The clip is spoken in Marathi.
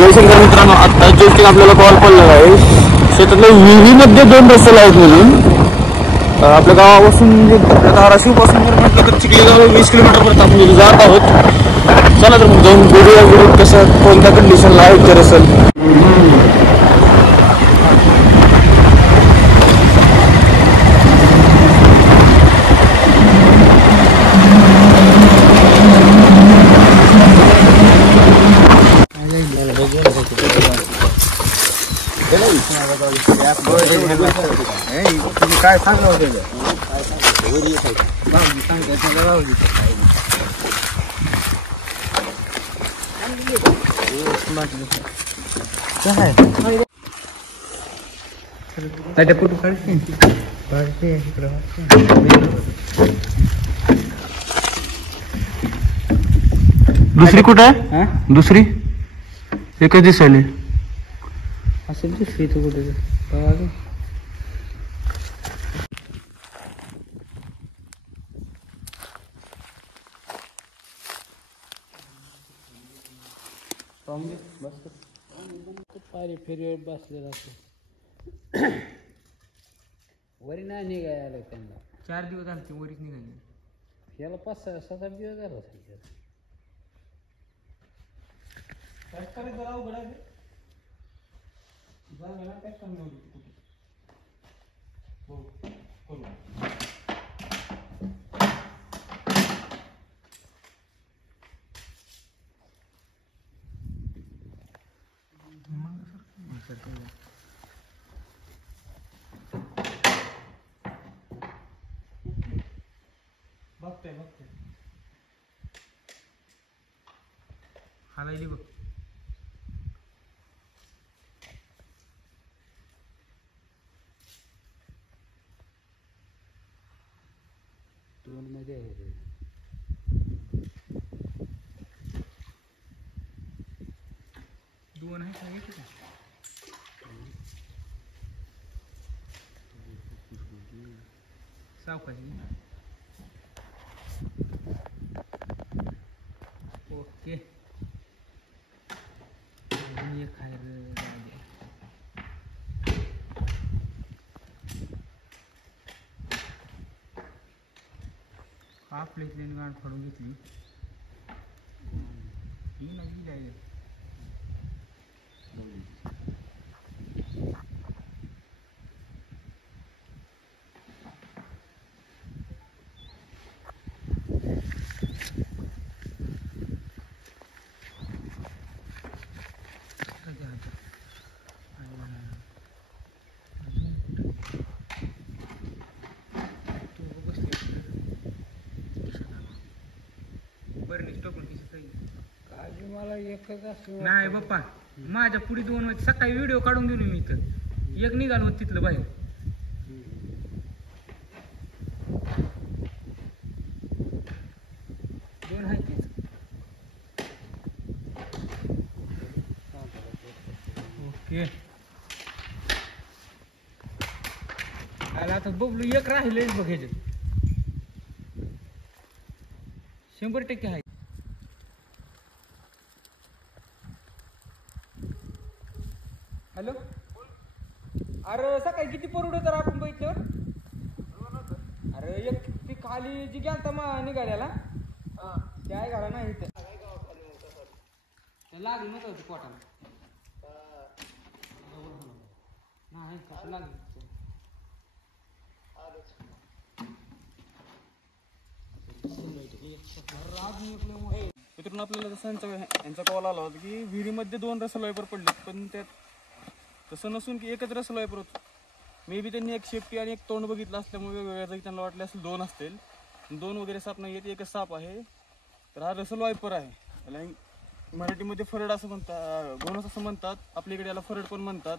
जयशंकर मित्रांनो, आता जस्ट आपल्याला कॉल पडलेला आहे शेतातल्या विहिरीमध्ये 2 रस्ते आहेत म्हणून. आपल्या गावापासून म्हणजे आपल्या धाराशिवपासून जर म्हटलं तर चिखली गाव 20 किलोमीटरपर्यंत आपण जात आहोत. चला तर मग जाऊन बघूया विहिरीत कसं कोणत्या कंडिशनला आहे तर असेल. काय सांगलं होतं दुसरी कुठं आहे? दुसरी एकच दिसायली असेल दुसरी तू कुठे पायरी फेरीवर बसलेला असतो. वरी नाही निघायला त्यांना 4 दिवस झाले ते वरीच निघाली. याला 5-7 दिवस झाला बघतोय हालायली बघ. दोन मध्ये आहे दोन आहे सांगितलं का? सावकाशी ओके. आपल्या इथली गाण फाडून घेतली ही नवी जाईल. मला एकच असं नाही बाप्पा, माझ्या पुढे 2 वाजता सकाळी व्हिडिओ काढून दिलो मी. तर एक निघालो होत तिथलं बाहेर. दोन आहे तीच. ओके. आता बबलू एक राहिले बघ ह्याच्यात 100% आहे. हॅलो, अरे सकाळी किती परवड तर आपण बघितल्यावर? अरे एक ती खाली जी गेलता मग निघाल्याला ते आहे घाला नाही इथं ते लागलं नव्हतं होती पोटाला. नाही कसं लागलं मित्रांनो, आपल्याला यांचा कॉल आला होता की विहिरीमध्ये 2 रसल वायपर पडले, पण त्यात तसं नसून की एकच रसल वायपर होतं. मे बी त्यांनी एक शेपटी आणि एक तोंड बघितलं असल्यामुळे वेगवेगळ्या जागी त्यांना वाटले असेल 2 असतील. 2 वगैरे साप नाही आहेत, एकच साप आहे. तर हा रसल वायपर आहे. त्याला मराठीमध्ये फरड असं म्हणतात, घोणस असं म्हणतात. आपल्या इकडे याला फरड पण म्हणतात.